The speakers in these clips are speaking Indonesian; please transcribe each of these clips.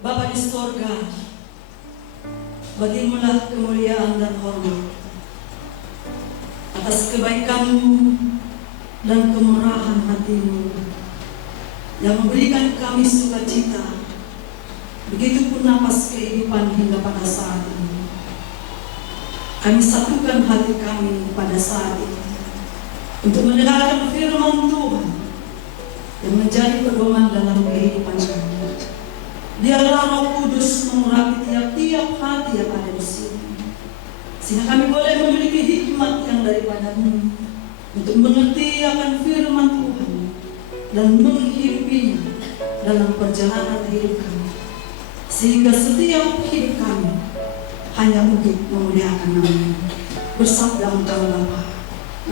Bapa di sorga, bagimulah kemuliaan dan hormat atas kebaikan-Mu dan kemurahan hati-Mu yang memberikan kami sukacita, begitupun napas kehidupan hingga pada saat ini. Kami satukan hati kami pada saat ini untuk mendengarkan firman Tuhan yang menjadi pedoman dalam kehidupan kami. Biarlah Roh Kudus mengurapi tiap-tiap hati yang ada di sini, sehingga kami boleh memiliki hikmat yang daripada-Mu untuk mengerti akan firman Tuhan dan menghidupinya dalam perjalanan hidup kami, sehingga setiap hidup kami hanya untuk memuliakan nama-Mu. Bersabda Engkau Bapa,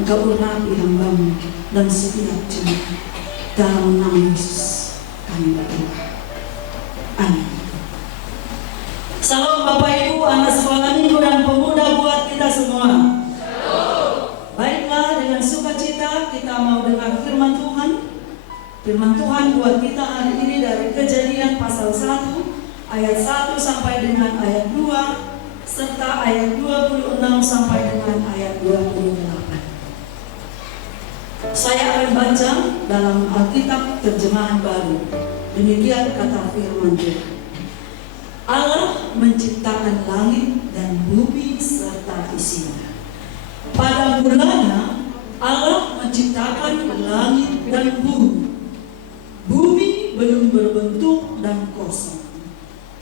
Engkau urapi hamba-Mu dan setiap jemaat. Dalam nama Yesus kami berdoa. Amin. Salam Bapak Ibu, anak sekolah minggu dan pemuda buat kita semua. Salam. Baiklah, dengan sukacita kita mau dengar firman Tuhan. Firman Tuhan buat kita hari ini dari Kejadian pasal 1 ayat 1 sampai dengan ayat 2 serta ayat 26 sampai dengan ayat 28. Saya akan baca dalam Alkitab terjemahan baru. Demikian kata firman Tuhan. Allah menciptakan langit dan bumi serta isinya. Pada mulanya Allah menciptakan langit dan bumi. Bumi belum berbentuk dan kosong.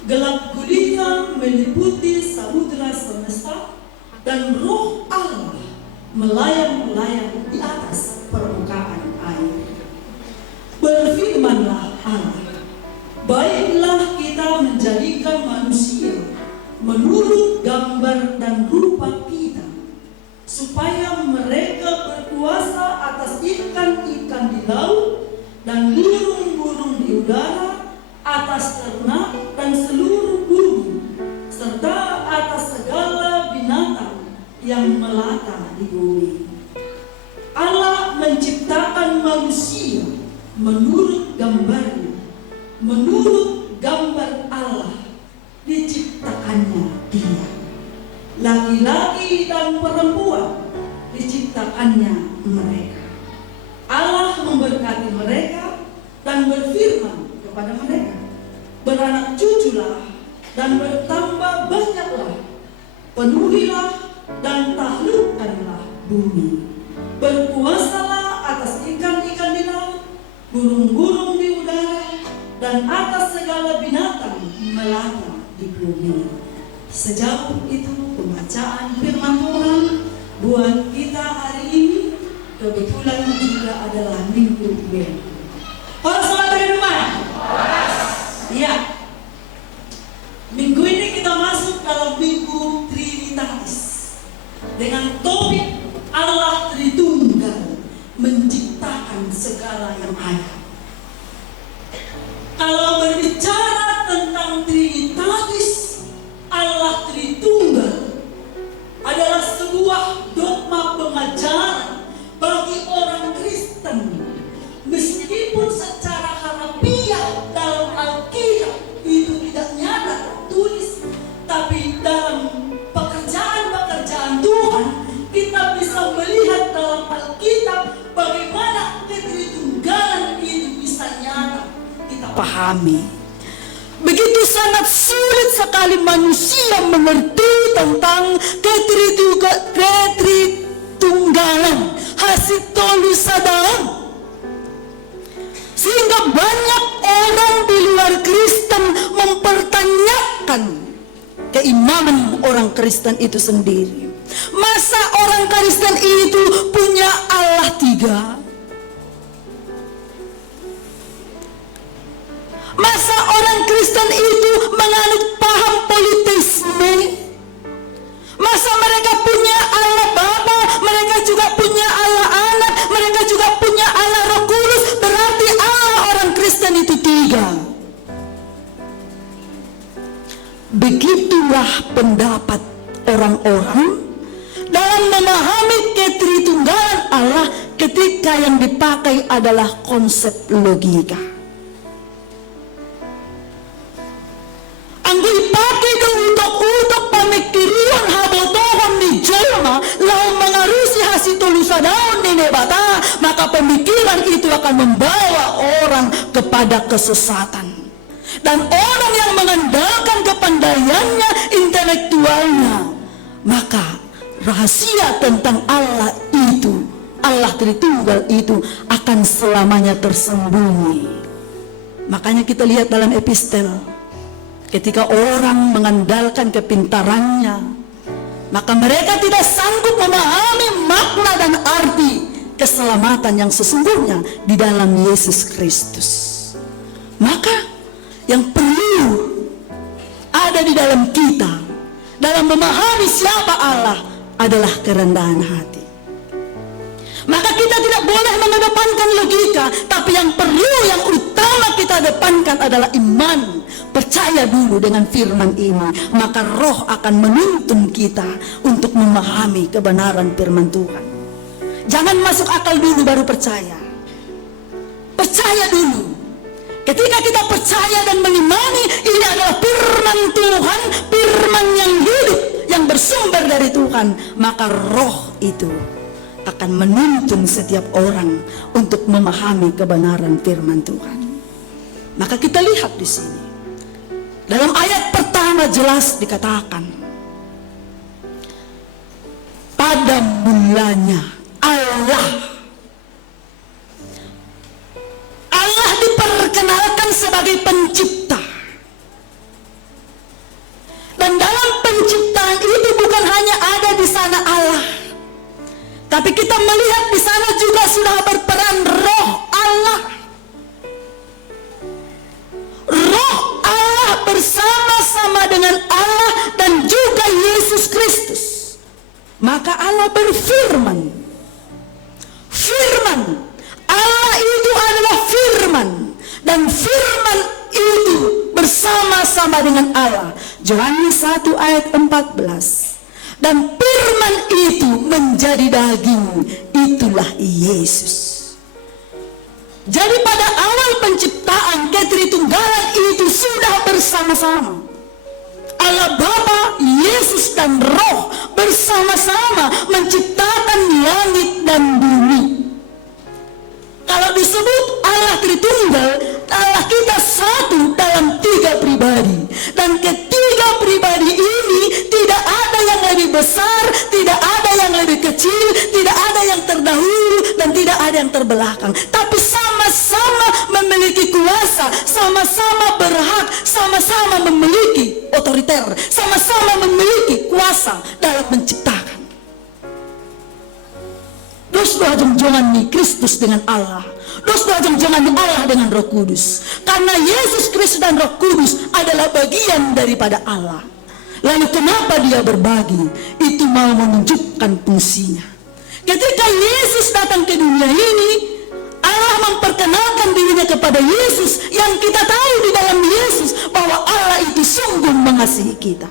Gelap gulita meliputi samudra semesta dan roh Allah melayang-layang di atas permukaan air. Berfirmanlah Allah, baiklah kita menjadikan manusia menurut gambar dan rupa kita, supaya mereka berkuasa atas ikan-ikan di laut dan burung-burung di udara, atas ternak dan seluruh bumi, serta atas segala binatang yang melata di bumi. Allah menciptakan manusia menurut gambarnya, menurut gambar Allah diciptakannya dia. Laki-laki dan perempuan diciptakannya mereka. Allah memberkati mereka dan berfirman kepada mereka, beranak cuculah dan bertambah banyaklah, penuhilah dan taklukkanlah bumi, berkuasalah atas ikan-ikan di laut, burung-burung di udara, dan atas segala binatang melata di bumi. Sejauh itu pembacaan firman Tuhan buat kita hari ini. Kebetulan juga adalah Minggu Bel. Para sahabat di rumah, iya, minggu ini kita masuk dalam Minggu Trinitatis dengan topik Allah Tritunggal menciptakan segala yang ada. Kalau berbicara tentang Trinitatis, Allah Tritunggal adalah sebuah dogma pengajaran bagi orang Kristen. Meskipun secara harfiah dalam Alkitab itu tidak nyata tertulis, tapi dalam pekerjaan-pekerjaan Tuhan kita bisa melihat dalam Alkitab bagaimana ketritunggalan itu bisa nyata kita pahami. Begitu sangat sulit sekali manusia mengerti tentang ketritunggalan hasitolu sadang, sehingga banyak orang di luar Kristen mempertanyakan keimanan orang Kristen itu sendiri. Masa orang Kristen itu punya Allah tiga? Masa orang Kristen itu menganut paham politisme? Masa mereka punya Allah Bapa, mereka juga punya Allah Anak, mereka juga punya Allah Roh Kudus, berarti Allah orang Kristen itu tiga. Begitulah pendapat orang-orang dalam memahami ketritunggalan Allah ketika yang dipakai adalah konsep logika. ninebata, maka pemikiran itu akan membawa orang kepada kesesatan. Dan orang yang mengandalkan kepandaiannya, intelektualnya, maka rahasia tentang Allah itu, Allah Tritunggal itu akan selamanya tersembunyi. Makanya kita lihat dalam epistel, ketika orang mengandalkan kepintarannya, maka mereka tidak sanggup memahami makna dan arti keselamatan yang sesungguhnya di dalam Yesus Kristus. Maka yang perlu ada di dalam kita dalam memahami siapa Allah adalah kerendahan hati. Maka kita tidak boleh mengedepankan logika, tapi yang perlu, yang utama kita depankan adalah iman. Percaya dulu dengan firman ini, maka Roh akan menuntun kita untuk memahami kebenaran firman Tuhan. Jangan masuk akal dulu baru percaya. Percaya dulu. Ketika kita percaya dan mengimani ini adalah firman Tuhan, firman yang hidup, yang bersumber dari Tuhan, maka Roh itu akan menuntun setiap orang untuk memahami kebenaran firman Tuhan. Maka kita lihat di sini, dalam ayat pertama jelas dikatakan, pada mulanya Allah diperkenalkan sebagai pencipta. Dan dalam penciptaan itu bukan hanya ada di sana Allah, tapi kita melihat di sana juga sudah berperan Roh Allah. Roh Allah bersama-sama dengan Allah dan juga Yesus Kristus. Maka Allah berfirman. Firman Allah itu adalah firman, dan firman itu bersama-sama dengan Allah. Yohanes 1 ayat 14. Dan firman itu menjadi daging, itulah Yesus. Jadi pada awal penciptaan, ketritunggalan itu sudah bersama-sama. Allah Bapa, Yesus dan Roh bersama-sama menciptakan langit dan bumi. Kalau disebut Allah Tritunggal, Allah kita satu dalam 3 pribadi. Dan ketiga pribadi ini tidak ada yang lebih besar, tidak ada yang lebih kecil, tidak ada yang terdahulu, dan tidak ada yang terbelakang. Tapi sama-sama memiliki kuasa, sama-sama berhak, sama-sama memiliki otoriter, sama-sama memiliki kuasa dalam menciptakan. Dos doa jongjongan ni Kristus dengan Allah. Dos doa jongjongan ni Allah dengan Roh Kudus. Karena Yesus Kristus dan Roh Kudus adalah bagian daripada Allah. Lalu kenapa dia berbagi? Itu mau menunjukkan fungsinya. Ketika Yesus datang ke dunia ini, Allah memperkenalkan dirinya kepada Yesus, yang kita tahu di dalam Yesus bahwa Allah itu sungguh mengasihi kita.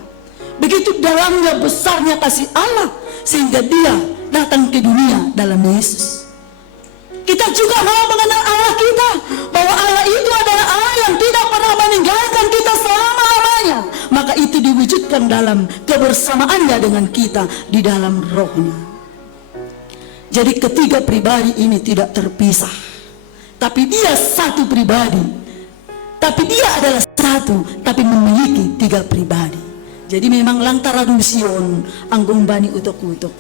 Begitu dalamnya besarnya kasih Allah, sehingga dia datang ke dunia dalam Yesus. Kita juga mau mengenal Allah kita, bahwa Allah itu adalah Allah yang tidak pernah meninggalkan kita selama-lamanya. Maka itu diwujudkan dalam kebersamaannya dengan kita di dalam Roh-Nya. Jadi ketiga pribadi ini tidak terpisah, tapi dia satu pribadi. Tapi dia adalah satu, tapi memiliki 3 pribadi. Jadi memang lantara dusion anggung bani utuk-utuk.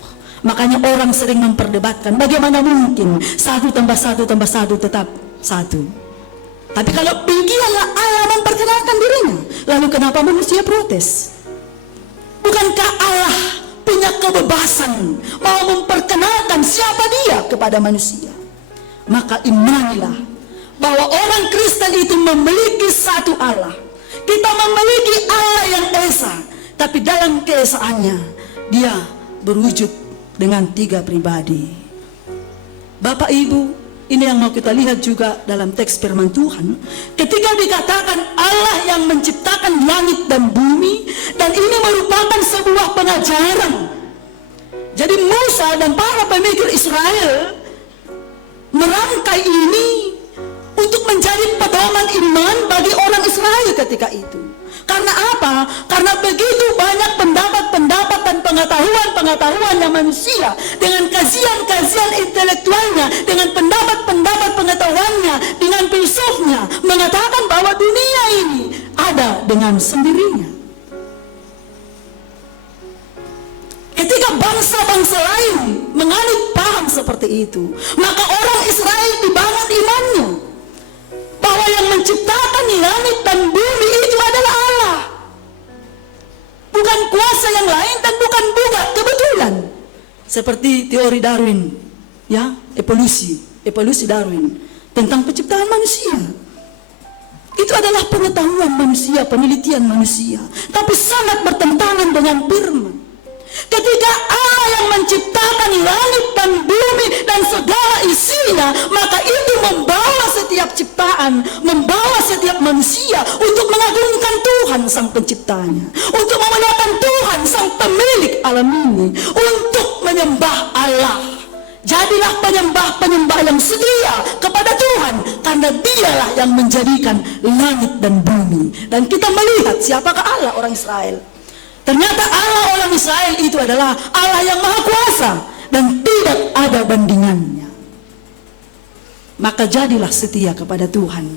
Makanya orang sering memperdebatkan bagaimana mungkin 1 tambah 1 tambah 1 tetap 1. Tapi kalau demikianlah Allah memperkenalkan dirinya, lalu kenapa manusia protes? Bukankah Allah punya kebebasan mau memperkenalkan siapa dia kepada manusia? Maka imanilah bahwa orang Kristen itu memiliki satu Allah. Kita memiliki Allah yang esa, tapi dalam keesaannya dia berwujud dengan 3 pribadi. Bapak Ibu, ini yang mau kita lihat juga dalam teks firman Tuhan. Ketika dikatakan Allah yang menciptakan langit dan bumi, dan ini merupakan sebuah pengajaran. Jadi Musa dan para pemikir Israel merangkai ini untuk menjadi pedoman iman bagi orang Israel ketika itu. Karena apa? Karena begitu banyak pendapat-pendapat dan pengetahuannya manusia, dengan kajian-kajian intelektualnya, dengan pendapat-pendapat pengetahuannya, dengan filsufnya, mengatakan bahwa dunia ini ada dengan sendirinya. Ketika bangsa-bangsa lain menganut paham seperti itu, maka orang Israel dibangun imannya bahwa yang menciptakan langit dan bumi itu adalah Allah, bukan kuasa yang lain dan bukan bunga kebetulan. Seperti teori Darwin, ya, evolusi Darwin tentang penciptaan manusia. Itu adalah pengetahuan manusia, penelitian manusia, tapi sangat bertentangan dengan firman. Ketika Allah yang menciptakan langit dan bumi dan segala isinya, maka itu membawa setiap ciptaan, membawa setiap manusia untuk mengagungkan Tuhan sang penciptanya, untuk memuliakan Tuhan sang pemilik alam ini, untuk menyembah Allah. Jadilah penyembah-penyembah yang setia kepada Tuhan, karena Dialah yang menjadikan langit dan bumi. Dan kita melihat siapakah Allah orang Israel. Ternyata Allah orang Israel itu adalah Allah yang maha kuasa dan tidak ada bandingannya. Maka jadilah setia kepada Tuhan,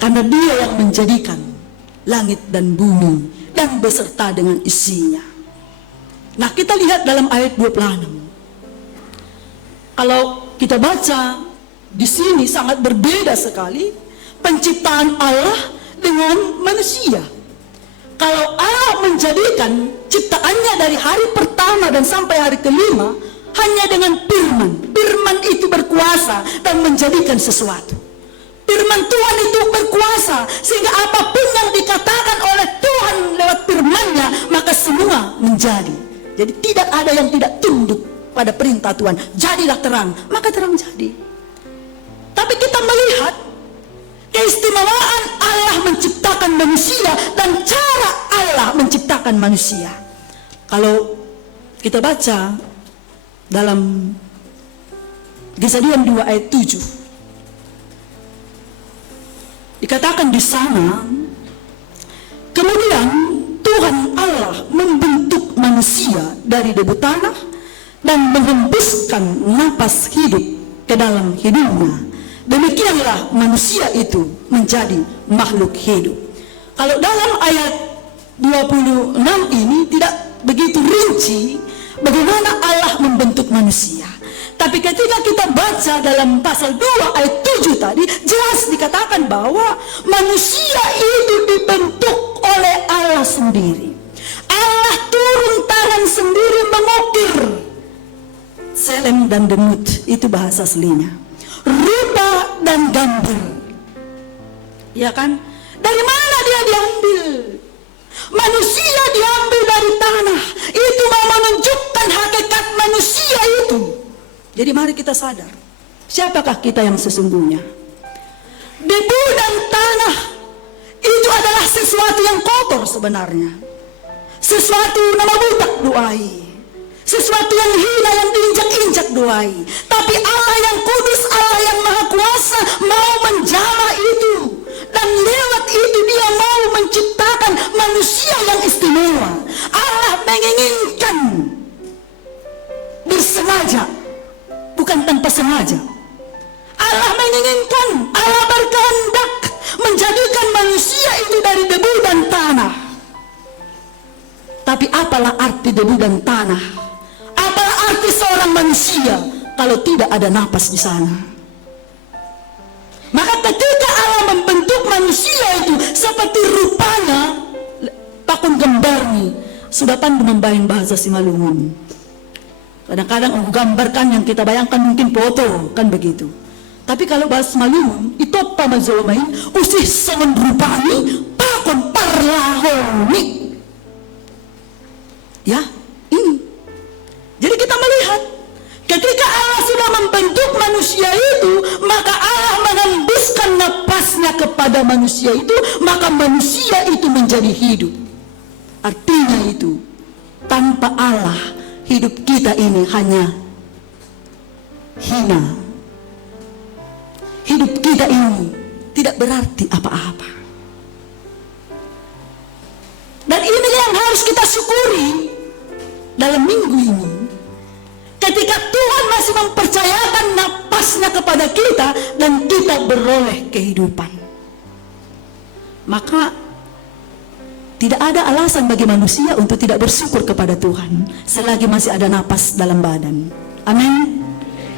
karena Dia yang menjadikan langit dan bumi dan beserta dengan isinya. Nah, kita lihat dalam ayat 26. Kalau kita baca di sini sangat berbeda sekali penciptaan Allah dengan manusia. Kalau Allah menjadikan ciptaannya dari hari pertama dan sampai hari kelima hanya dengan firman. Firman itu berkuasa dan menjadikan sesuatu. Firman Tuhan itu berkuasa sehingga apapun yang dikatakan oleh Tuhan lewat firman-Nya, maka semua menjadi. Jadi tidak ada yang tidak tunduk pada perintah Tuhan. Jadilah terang, maka terang jadi. Tapi kita melihat keistimewaan Allah menciptakan manusia dan cara Allah menciptakan manusia. Kalau kita baca dalam Kejadian 2 ayat 7, dikatakan di sana, kemudian Tuhan Allah membentuk manusia dari debu tanah dan menghembuskan napas hidup ke dalam hidungnya. Demikianlah manusia itu menjadi makhluk hidup. Kalau dalam ayat 26 ini tidak begitu rinci bagaimana Allah membentuk manusia. Tapi ketika kita baca dalam pasal 2 ayat 7 tadi, jelas dikatakan bahwa manusia itu dibentuk oleh Allah sendiri. Allah turun tangan sendiri mengukir. Selem dan demut, itu bahasa aslinya. Rupa dan gambar, ya kan? Dari mana dia diambil? Manusia diambil dari tanah. Itu mau menunjukkan hakikat manusia itu. Jadi mari kita sadar, siapakah kita yang sesungguhnya? Debu dan tanah itu adalah sesuatu yang kotor sebenarnya. Sesuatu nama butak doai, sesuatu yang hina yang diinjak-injak doai. Tapi Allah yang kudus, Allah yang maha kuasa mau menjamah itu, dan lewat itu Dia mau menciptakan manusia yang istimewa. Allah menginginkan bersengaja, bukan tanpa sengaja. Allah menginginkan, Allah berkehendak menjadikan manusia itu dari debu dan tanah. Tapi apalah arti debu dan tanah? Apalah arti seorang manusia kalau tidak ada napas di sana? Maka ketika Allah membentuk manusia itu seperti rupanya, pakun gambar nih, sudah pandu membayang bahasa Simalungun. Kadang-kadang aku gambarkan yang kita bayangkan mungkin foto, kan begitu. Tapi kalau bahasa Simalungun, itu apa mazolomain? Usih sangat rupani, pakun parlahoni. Ya, ini. Jadi kita melihat, ketika Allah sudah membentuk manusia itu, maka Allah mengembuskan napasnya kepada manusia itu, maka manusia itu menjadi hidup. Artinya itu, tanpa Allah, hidup kita ini hanya hina. Hidup kita ini tidak berarti apa-apa. Dan ini yang harus kita syukuri. dalam minggu ini, ketika Tuhan masih mempercayakan napasnya kepada kita dan kita beroleh kehidupan, maka tidak ada alasan bagi manusia untuk tidak bersyukur kepada Tuhan selagi masih ada napas dalam badan. Amin.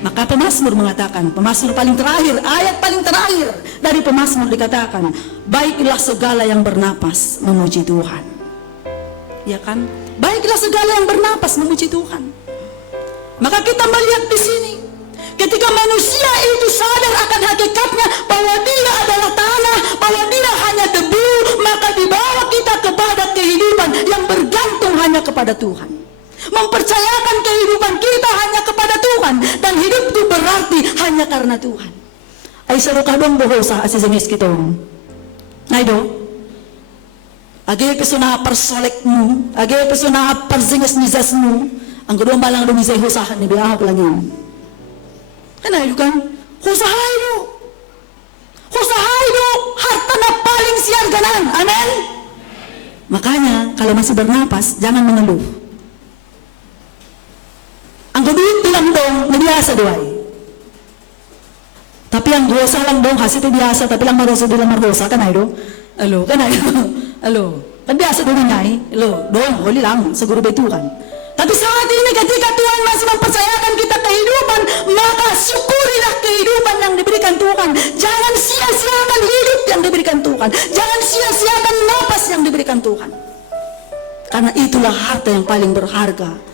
Maka pemazmur mengatakan, pemazmur paling terakhir, ayat paling terakhir dari pemazmur dikatakan, baiklah segala yang bernapas memuji Tuhan. Ya kan? Baiklah segala yang bernapas memuji Tuhan. Maka kita melihat di sini, ketika manusia itu sadar akan hakikatnya bahwa dia adalah tanah, bahwa dia hanya debu, maka dibawa kita kepada kehidupan yang bergantung hanya kepada Tuhan. Mempercayakan kehidupan kita hanya kepada Tuhan, dan hidup itu berarti hanya karena Tuhan. Ay sarukah dong bohosa asisengis kitong. Naido, agi pesona persolekmu, agi pesona perzinges nizasmu, ang kedua balang dong isay husahan ni biahap langin. Kenaido kan? Husahayo, harta na paling siarganan. Amen. Makanya kalau masih bernapas jangan mengeluh. Ang gaduin bilang dong, nabiasa doay. Tapi ang dosa lang dong, kasi ito biasa, tapi lang marosa bilang marosa, kanay do? Alo, kanay do? Alo, kan biasa do ngay? Alo, dong, huli lang, siguro ba itukan. Tapi saat ini ketika Tuhan masih mempercayakan kita kehidupan, maka syukurilah kehidupan yang diberikan Tuhan. Jangan sia-siakan hidup yang diberikan Tuhan. Jangan sia-siakan napas yang diberikan Tuhan. Karena itulah harta yang paling berharga.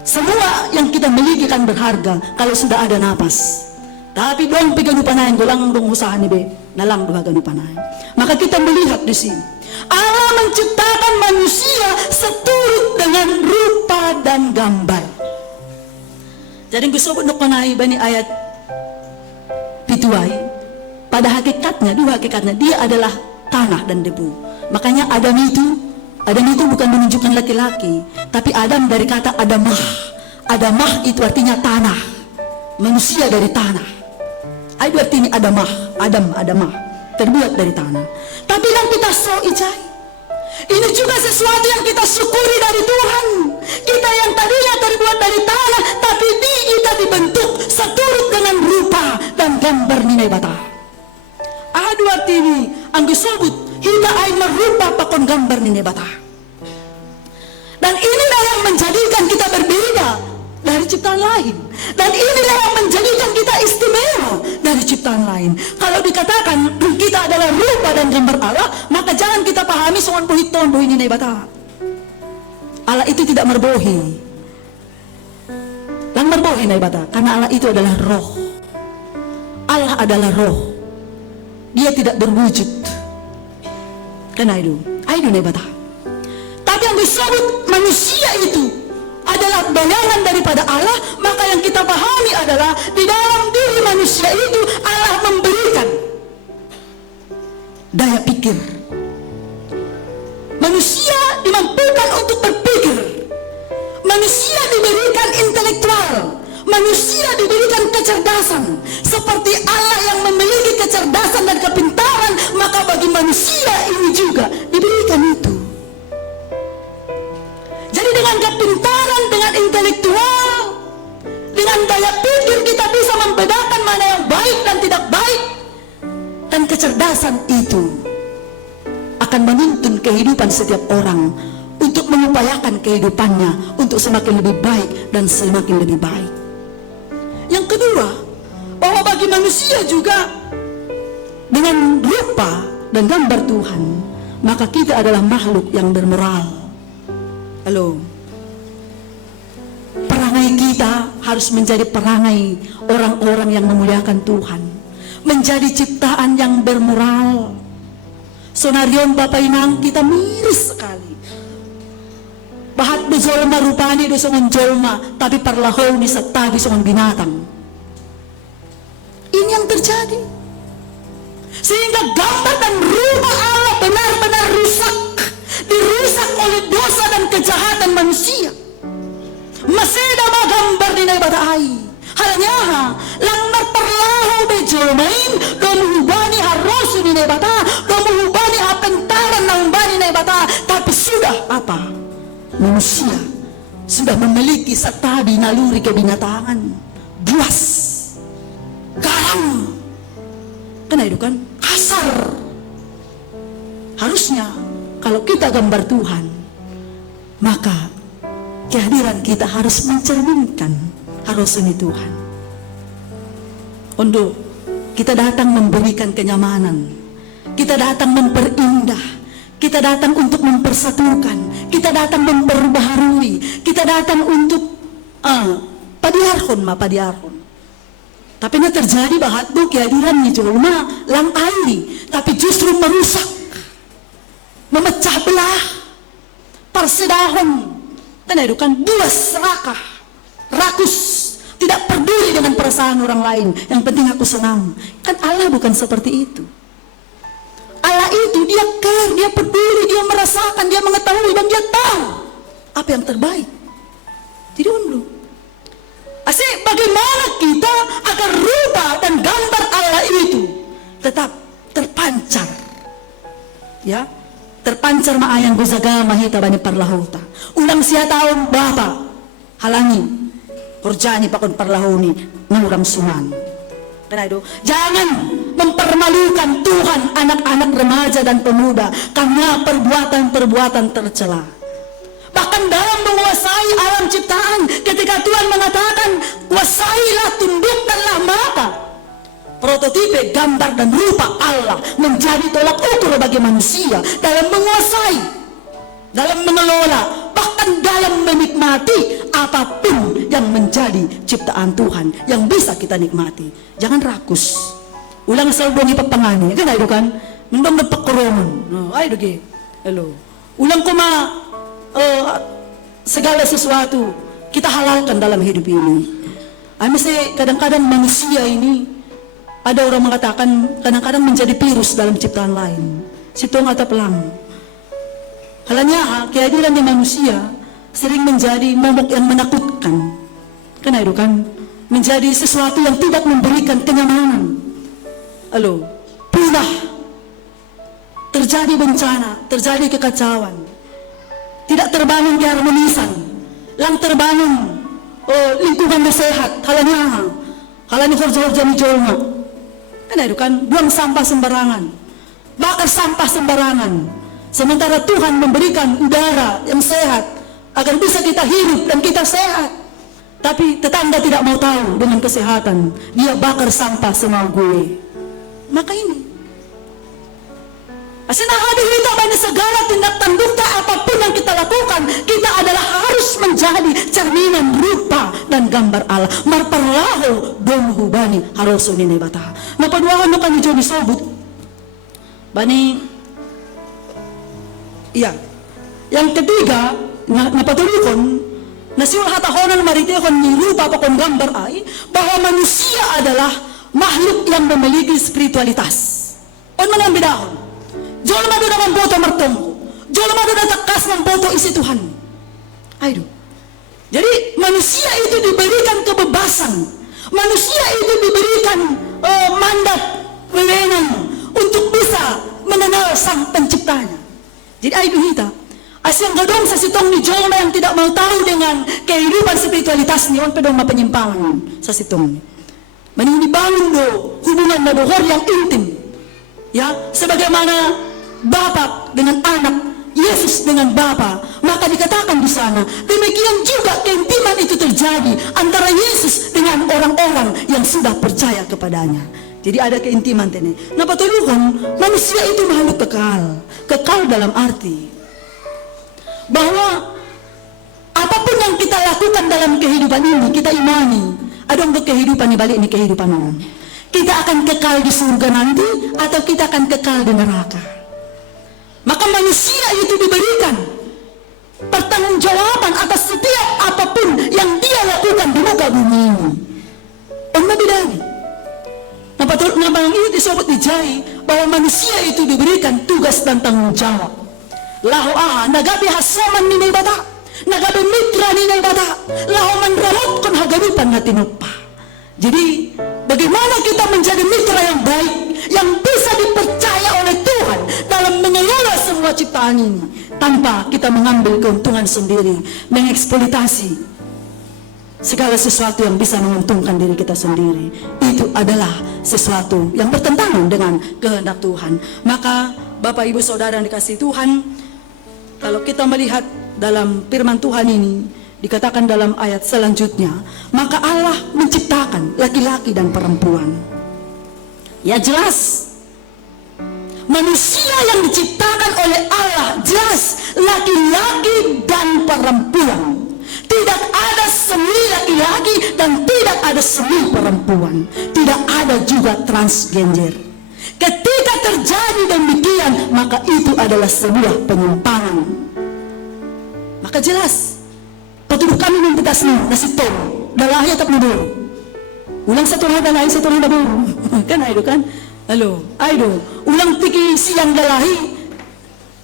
Semua yang kita miliki kan berharga kalau sudah ada napas. Tapi dong piganupanayan, gulang dong usaha ni be, nalang dong ganupanayan. Maka kita melihat di sini, Allah menciptakan manusia seturut dengan rupa dan gambar. Jadi gusto ko nukunay ba ni ayat pituay? Pada hakikatnya, dua hakikatnya, dia adalah tanah dan debu. Makanya Adam itu bukan menunjukkan laki-laki, tapi Adam dari kata Adamah. Adamah itu artinya tanah, manusia dari tanah. Itu artinya Adamah, terbuat dari tanah. Tapi yang kita so ijai, ini juga sesuatu yang kita syukuri dari Tuhan. Kita yang tadinya terbuat dari tanah, tapi kita dibentuk seturut dengan rupa dan gambar Ninay Bata. Adu artinya, ang disebut kita ay merupa pakon gambar Ninay Bata. Dan inilah yang menjadikan kita berbeda dari ciptaan lain. Dan inilah yang menjadikan kita istimewa dari ciptaan lain. Kalau dikatakan kita adalah rupa dan gambar Allah, maka jangan kita pahami soal buhiton buhi Ninay Bata. Allah itu tidak merbohi. Dan merbohi Ninay Bata, karena Allah itu adalah roh. Allah adalah roh. Dia tidak berwujud. Karena itu Ninay Bata. Tapi yang disebut manusia itu adalah bayangan daripada Allah, maka yang kita pahami adalah di dalam diri manusia itu Allah memberikan daya pikir. Manusia dimampukan untuk berpikir. Manusia diberikan intelektual. Manusia diberikan kecerdasan. Seperti Allah yang memiliki kecerdasan dan kepintaran, maka bagi manusia ini juga diberikan itu. Jadi dengan kepintaran, dengan intelektual, dengan daya pikir kita bisa membedakan mana yang baik dan tidak baik. Dan kecerdasan itu akan menuntun kehidupan setiap orang untuk mengupayakan kehidupannya untuk semakin lebih baik dan semakin lebih baik. Yang kedua, bahwa bagi manusia juga dengan rupa dan gambar Tuhan, maka kita adalah makhluk yang bermoral. Halo, perangai kita harus menjadi perangai orang-orang yang memuliakan Tuhan, menjadi ciptaan yang bermoral. Sonarion Bapak Inang, kita miris sekali. Bahat bezolma rupani do songon jolma, tapi parlahau ni satabi songon binatang. Ini yang terjadi. Sehingga gambar dan rupa Allah benar-benar rusak. Dirusak oleh dosa dan kejahatan manusia. Maseda magambar Ninay Bata ay. Halnya lang perlaho bejolmain domuhubani harosu Ninay Bata, domuhubani apentaran na umbani Ninay Bata. Tapi sudah apa? Manusia sudah memiliki satabi naluri kebinatangan, buas, garang, karena itu kan kasar. Harusnya kalau kita gambar Tuhan, maka kehadiran kita harus mencerminkan harus ini Tuhan. Untuk kita datang memberikan kenyamanan, kita datang memperindah, kita datang untuk mempersatukan, kita datang memperbaharui, kita datang untuk padiarhon. Tapi ini terjadi bahat bu kehadiran ni cuma lang airi, tapi justru merusak, memecah belah, persedahon, dan itu kan buas, serakah, rakus, tidak peduli dengan perasaan orang lain. Yang penting aku senang. Kan Allah bukan seperti itu. Allah itu dia care, dia peduli, dia merasakan, dia mengetahui, dan dia tahu apa yang terbaik. Jadi dulu, asik bagaimana kita agar rupa dan gambar Allah itu tetap terpancar, ya, terpancar maayang guzaga mahita bani parlahuta. Ulang siya taon bapa halangi korjani pakon parlahuni nurang suman. Karena itu jangan mempermalukan Tuhan anak-anak remaja dan pemuda karena perbuatan-perbuatan tercela. Bahkan dalam menguasai alam ciptaan, ketika Tuhan mengatakan kuasailah, tundukkanlah, maka prototipe gambar dan rupa Allah menjadi tolak ukur bagi manusia dalam menguasai, dalam mengelola, bahkan dalam menikmati apapun yang menjadi ciptaan Tuhan yang bisa kita nikmati. Jangan rakus. Ulang salbongi papangani, kan itu kan? Mendong nagpakoromon. No, ay doge. Hello. Ulang kuma segala sesuatu kita halalkan dalam hidup ini. Mesti kadang-kadang manusia ini, ada orang mengatakan kadang-kadang menjadi virus dalam ciptaan lain. Sitong atau pelang. Halanya kehadiran di manusia sering menjadi momok yang menakutkan. Karena itu kan menjadi sesuatu yang tidak memberikan kenyamanan. Halo, punah, terjadi bencana, terjadi kekacauan, tidak terbangun keharmonisan, lang terbangun lingkungan sehat, halanya kerja-kerja mijolma. Karena itu kan buang sampah sembarangan, bakar sampah sembarangan. Sementara Tuhan memberikan udara yang sehat agar bisa kita hidup dan kita sehat. Tapi tetangga tidak mau tahu dengan kesehatan, dia bakar sampah semau gue. Maka ini asinahadi kita banyak segala tindak tanduknya apapun yang kita lakukan, kita adalah harus menjadi cerminan rupa dan gambar Allah. Marparlaho domhu bani harosun ini bata. Napaduahan no kan hijau disobut bani. Iya. Yang ketiga, napatulukon nasiul hatahonan maritehon ni rupa pakon gambar ay bahwa manusia adalah makhluk yang memiliki spiritualitas. On manang bidahon. Jol madu naman boto martongko. Jol madu natakas ng boto isi Tuhan. Ayo. Jadi manusia itu diberikan kebebasan. Manusia itu diberikan mandat, wewenang untuk bisa mengenal sang penciptanya. Jadi ayo kita asyang gadong sa sitong ni Jolma yang tidak mau tahu dengan kehidupan spiritualitas ni on pedong mapenyimpangan sa sitong ni. Maninibangun do hubungan na dohor yang intim, ya, sebagaimana Bapa dengan anak, Yesus dengan Bapa, maka dikatakan di sana demikian juga keintiman itu terjadi antara Yesus dengan orang-orang yang sudah percaya kepadanya. Jadi ada keintiman ini. Nah patulukon manusia itu makhluk kekal dalam arti bahwa apapun yang kita lakukan dalam kehidupan ini kita imani. Ada untuk kehidupan di balik ini kehidupan orang. Kita akan kekal di surga nanti atau kita akan kekal di neraka. Maka manusia itu diberikan pertanggungjawaban atas setiap apapun yang dia lakukan di muka bumi ini. Pembedaan. Nah, ini disebut dijai bahwa manusia itu diberikan tugas dan tanggung jawab. Lahu aha nagabi hasaman ni bata. Nagabi mitra ni bata. Lahu manramot kon hagalupan na tinupa. Jadi bagaimana kita menjadi mitra yang baik, yang bisa dipercaya oleh Tuhan dalam mengelola semua ciptaan ini. tanpa kita mengambil keuntungan sendiri, mengeksploitasi segala sesuatu yang bisa menguntungkan diri kita sendiri. Itu adalah sesuatu yang bertentangan dengan kehendak Tuhan. Maka Bapak Ibu Saudara yang dikasihi Tuhan, kalau kita melihat dalam firman Tuhan ini, dikatakan dalam ayat selanjutnya, maka Allah menciptakan laki-laki dan perempuan. Ya jelas, manusia yang diciptakan oleh Allah jelas laki-laki dan perempuan. Tidak ada semi laki-laki dan tidak ada semi perempuan. Tidak ada juga transgender. Ketika terjadi demikian, maka itu adalah sebuah penyimpangan. Maka jelas, petuduh kami membatasi nasi tom dalam ayat tak mudur. Ulang satu hal dalam satu hal baru. Kan aido kan? Halo, aido. Ulang tiki siang dalahi,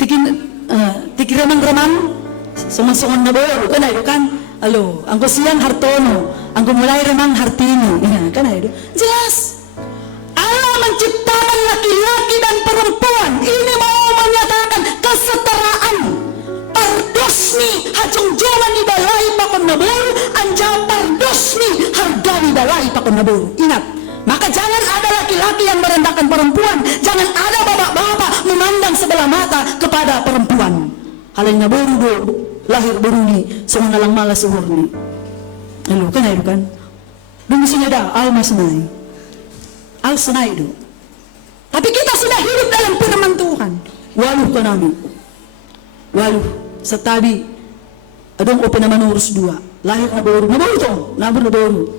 tiki remang-remang, songan-songan na baru. Kan aido kan? Halo, angko siang hartono, angko mulai remang hartini. Kan aido. Jelas. Allah menciptakan laki-laki dan perempuan. Ini mau menyatakan kesetaraan. Pardosni hajung joman di balai pakon naboru, anja pardosni harga di balai pakon naboru. Ingat, maka jangan ada laki-laki yang merendahkan perempuan. Jangan ada bapak-bapak memandang sebelah mata kepada perempuan. Halin naboru do lahir beruni, semua nalang malas umurni. Halo, kan ayo kan? Dulu sini ada almas nai. Al-Sunai itu. Tapi kita sudah hidup dalam firman Tuhan. Waluh kanami. Waluh setabi adong open nama urus dua. Lahir naboru tong. Naboru.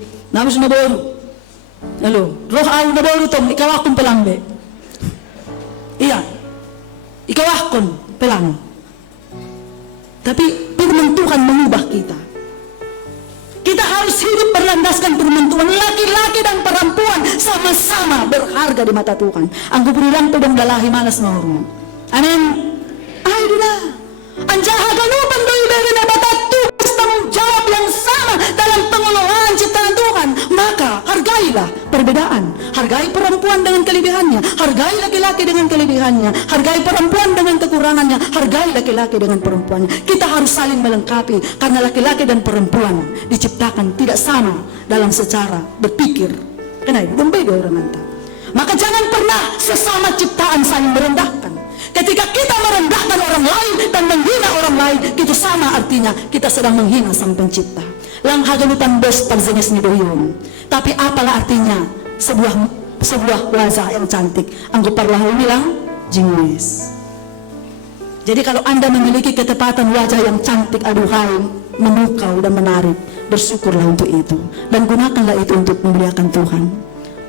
Halo, roh au naboru tong ikaw akong pelambe. Iya. Ikaw akong pelang. Tapi firman Tuhan mengubah kita. Kita harus hidup berlandaskan firman Tuhan. Laki-laki dan perempuan sama-sama berharga di mata Tuhan. Anggo berilang tudong dalahi malas mahormo. Amin. Ay dah. Anjaha ganupan doi beri na batatu tanggung jawab yang sama dalam pengelolaan ciptaan Tuhan. Maka hargailah perbedaan. Hargai perempuan dengan kelebihannya. Hargai laki-laki dengan kelebihannya. Hargai perempuan dengan kekurangannya. Hargai laki-laki dengan perempuannya. Kita harus saling melengkapi. Karena laki-laki dan perempuan diciptakan tidak sama dalam secara berpikir. Kenapa? Berbeda orang mantap. Maka jangan pernah sesama ciptaan saling merendahkan. Ketika kita merendahkan orang lain dan menghina orang lain, itu sama artinya kita sedang menghina Sang Pencipta. Lang haganutan dos pagzenes ni doyon. Tapi apalah artinya sebuah wajah yang cantik? Anggo parlahu bilang jingwes. Jadi kalau Anda memiliki ketepatan wajah yang cantik, aduhai, memukau dan menarik, bersyukurlah untuk itu dan gunakanlah itu untuk memuliakan Tuhan.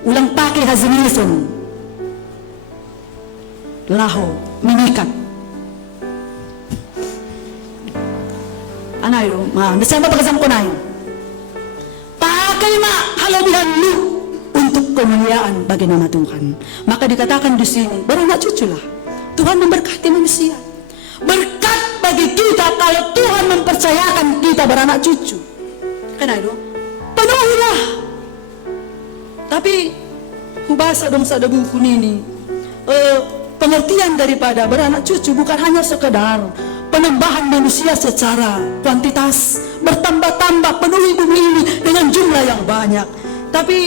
Ulang pakai hazinisen. Laho minikat. Anay ro, nasaan ba pagkasam ko na yun? Pakai halabihan lu untuk kemuliaan bagi nama Tuhan. Maka dikatakan di sini, beranak cuculah. Tuhan memberkati manusia. Berkat bagi kita kalau Tuhan mempercayakan kita beranak cucu. Kan itu? Penuhilah. Tapi hubasa dong sa buku ini. Pengertian daripada beranak cucu bukan hanya sekedar penambahan manusia secara kuantitas, bertambah-tambah penuhi bumi ini dengan jumlah yang banyak. Tapi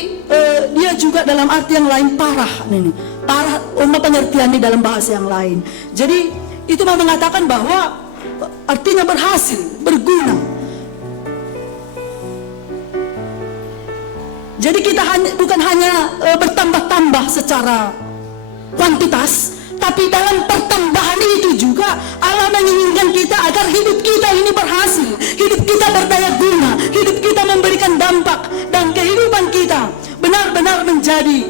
dia juga dalam arti yang lain parah ini. Parah, pengertian ini dalam bahasa yang lain. Jadi itu mau mengatakan bahwa artinya berhasil, berguna. Jadi kita bukan hanya bertambah-tambah secara kuantitas, tapi dalam pertambahan itu juga Allah menginginkan kita agar hidup kita ini berhasil, hidup kita berdaya guna, hidup kita memberikan dampak, dan kehidupan kita benar-benar menjadi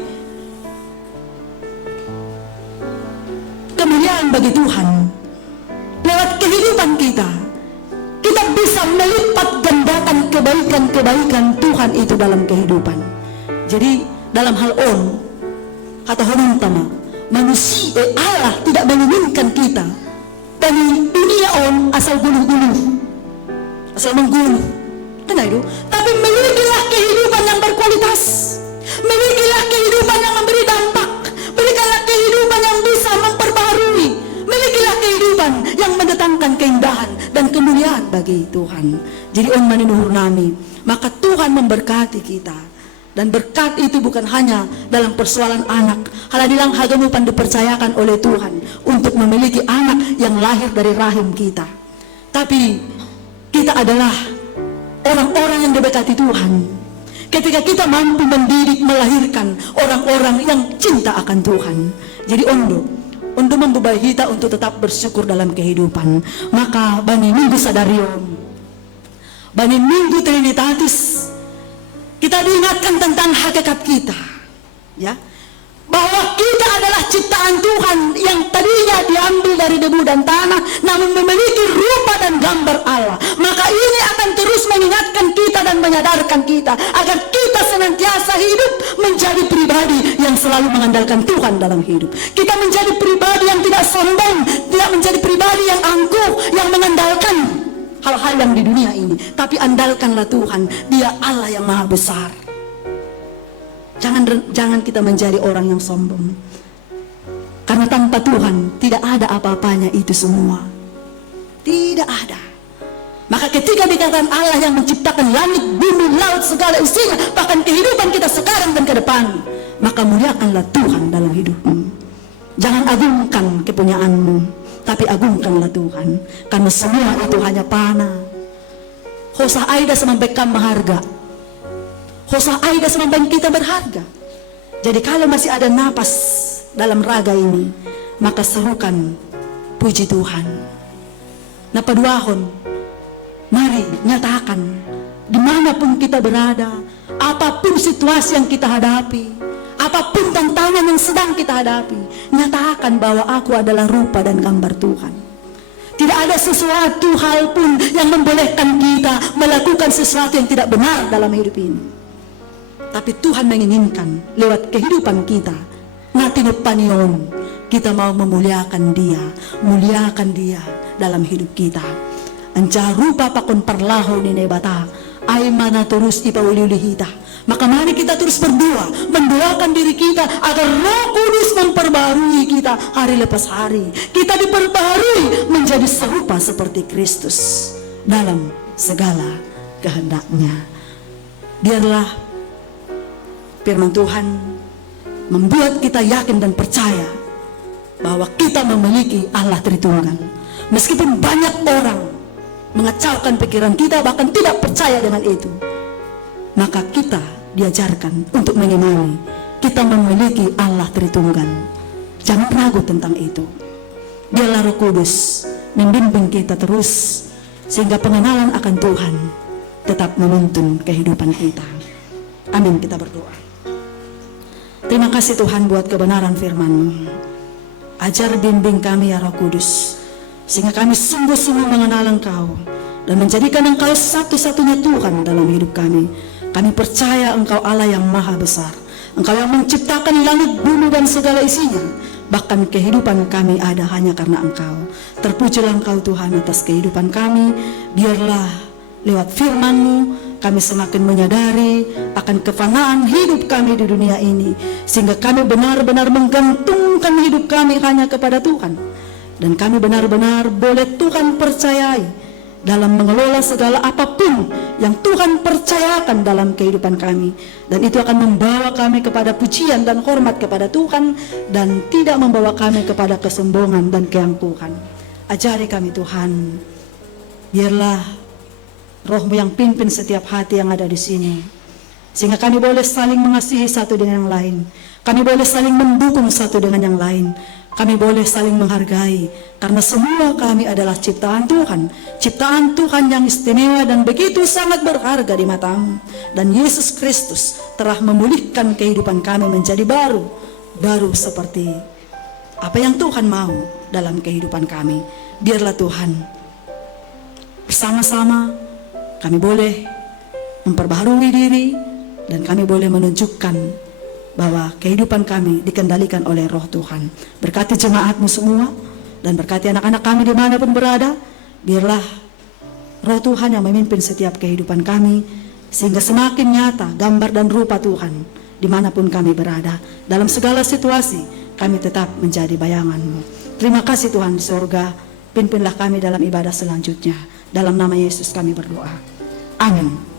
kemuliaan bagi Tuhan. Lewat kehidupan kita, kita bisa melipat gandakan kebaikan-kebaikan Tuhan itu dalam kehidupan. Jadi dalam hal kata honun tama, manusia Allah tidak menginginkan kita dari dunia asal guluh-guluh, asal mengguluh, kan itu? Tapi milikilah kehidupan yang berkualitas, milikilah kehidupan yang memberi dampak, milikilah kehidupan yang bisa memperbaharui, milikilah kehidupan yang mendatangkan lagi Tuhan. Jadi on maninuhur nami, maka Tuhan memberkati kita. Dan berkat itu bukan hanya dalam persoalan anak. Haladilang hagamupan dipercayakan oleh Tuhan untuk memiliki anak yang lahir dari rahim kita. Tapi kita adalah orang-orang yang diberkati Tuhan ketika kita mampu mendidik, melahirkan orang-orang yang cinta akan Tuhan. Jadi ondo membebai kita untuk tetap bersyukur dalam kehidupan. Maka bani minggu sadarion, bani minggu Trinitatis, kita diingatkan tentang hakikat kita, ya, bahwa kita adalah ciptaan Tuhan yang tadinya diambil dari debu dan tanah, namun memiliki rupa dan gambar Allah. Maka ini akan terus mengingatkan kita dan menyadarkan kita agar kita senantiasa hidup menjadi pribadi yang selalu mengandalkan Tuhan dalam hidup. Kita menjadi pribadi yang tidak sombong, tidak menjadi pribadi yang angkuh, yang mengandalkan hal-hal yang di dunia ini, tapi andalkanlah Tuhan. Dia Allah yang maha besar. Jangan kita menjadi orang yang sombong, karena tanpa Tuhan tidak ada apa-apanya itu semua. Tidak ada. Maka ketika dikatakan Allah yang menciptakan langit, bumi, laut, segala isinya, bahkan kehidupan kita sekarang dan ke depan, maka muliakanlah Tuhan dalam hidupmu. Jangan agungkan kepunyaanmu, tapi agungkanlah Tuhan, karena semua itu hanya panah. Hosa aida semampaikan maharga, hosa aida semampaikan kita berharga. Jadi kalau masih ada napas dalam raga ini, maka serukan puji Tuhan. Napaduahon, mari nyatakan dimanapun kita berada, apapun situasi yang kita hadapi, apapun tantangan yang sedang kita hadapi, nyatakan bahwa aku adalah rupa dan gambar Tuhan. Tidak ada sesuatu hal pun yang membolehkan kita melakukan sesuatu yang tidak benar dalam hidup ini. Tapi Tuhan menginginkan lewat kehidupan kita, natinupanion, kita mau memuliakan Dia dalam hidup kita. Anca rupa pakon parlaho ni nebata, ay mana terus ipauliulihita. Maka mari kita terus berdoa, mendoakan diri kita agar Roh Kudus memperbarui kita hari lepas hari. Kita diperbarui menjadi serupa seperti Kristus dalam segala kehendaknya. Biarlah firman Tuhan membuat kita yakin dan percaya bahwa kita memiliki Allah Tritunggal. Meskipun banyak orang mengacaukan pikiran kita, bahkan tidak percaya dengan itu, maka kita diajarkan untuk mengimani kita memiliki Allah Tritunggal. Jangan ragu tentang itu. Biarlah Roh Kudus membimbing kita terus, sehingga pengenalan akan Tuhan tetap menuntun kehidupan kita. Amin. Kita berdoa. Terima kasih Tuhan buat kebenaran firman-Mu. Ajar bimbing kami ya Roh Kudus, sehingga kami sungguh-sungguh mengenal Engkau dan menjadikan Engkau satu-satunya Tuhan dalam hidup kami. Kami percaya Engkau Allah yang maha besar, Engkau yang menciptakan langit, bumi dan segala isinya. Bahkan kehidupan kami ada hanya karena Engkau. Terpujilah Engkau Tuhan atas kehidupan kami. Biarlah lewat firman-Mu kami semakin menyadari akan kefanaan hidup kami di dunia ini, sehingga kami benar-benar menggantungkan hidup kami hanya kepada Tuhan. Dan kami benar-benar boleh Tuhan percayai dalam mengelola segala apapun yang Tuhan percayakan dalam kehidupan kami. Dan itu akan membawa kami kepada pujian dan hormat kepada Tuhan, dan tidak membawa kami kepada kesombongan dan keangkuhan. Ajari kami Tuhan, biarlah Roh-Mu yang pimpin setiap hati yang ada di sini, sehingga kami boleh saling mengasihi satu dengan yang lain. Kami boleh saling mendukung satu dengan yang lain. Kami boleh saling menghargai, karena semua kami adalah ciptaan Tuhan. Ciptaan Tuhan yang istimewa dan begitu sangat berharga di mata-Mu. Dan Yesus Kristus telah memulihkan kehidupan kami menjadi baru seperti apa yang Tuhan mau dalam kehidupan kami. Biarlah Tuhan bersama-sama kami boleh memperbaharui diri, dan kami boleh menunjukkan bahwa kehidupan kami dikendalikan oleh Roh Tuhan. Berkati jemaat-Mu semua, dan berkati anak-anak kami dimanapun berada. Biarlah Roh Tuhan yang memimpin setiap kehidupan kami, sehingga semakin nyata gambar dan rupa Tuhan dimanapun kami berada. Dalam segala situasi kami tetap menjadi bayangan-Mu. Terima kasih Tuhan di sorga. Pimpinlah kami dalam ibadah selanjutnya. Dalam nama Yesus kami berdoa. Amin.